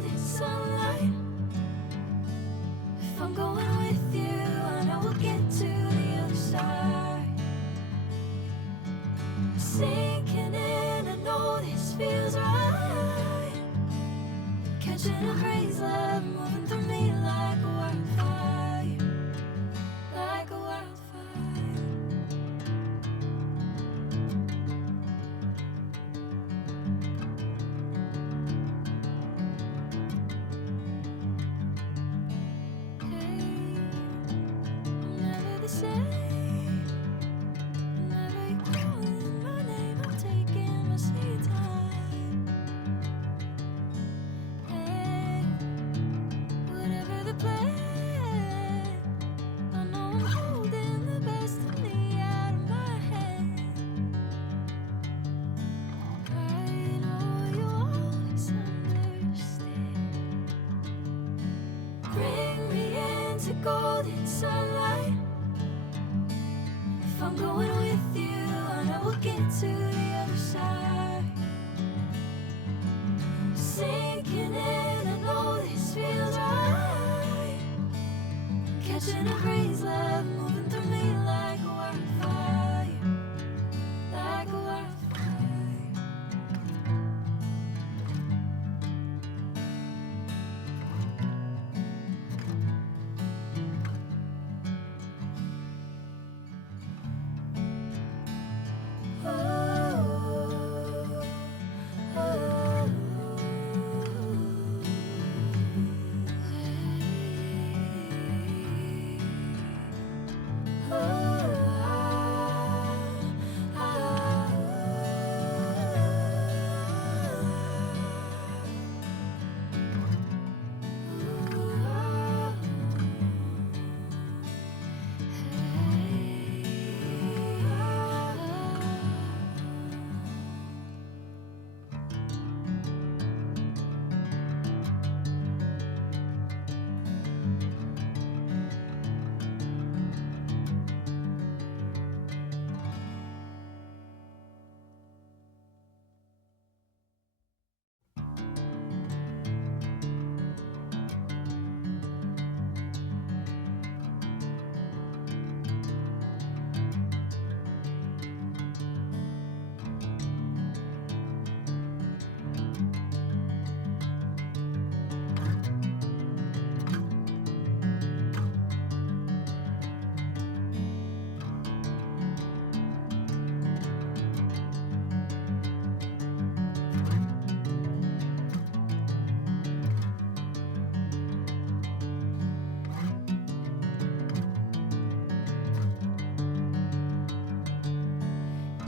golden sunlight. If I'm going with you, I know we'll get to the other side. Sinking in, I know this feels right. Catching a crazy love moving through me like a wildfire, like a wildfire. I'm never the same. Whenever you're calling my name, I'm taking my sweet time. Hey, whatever the plan, I know I'm holding the best of me out of my hand. I know you'll always understand. Bring me into golden sunlight. If I'm going with you, I know we'll get to the other side. Sinking in, I know this feels right. Catching a crazy love moving through me like a wildfire, like a wildfire.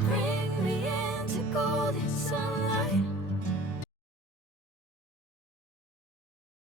Bring me into golden sunlight.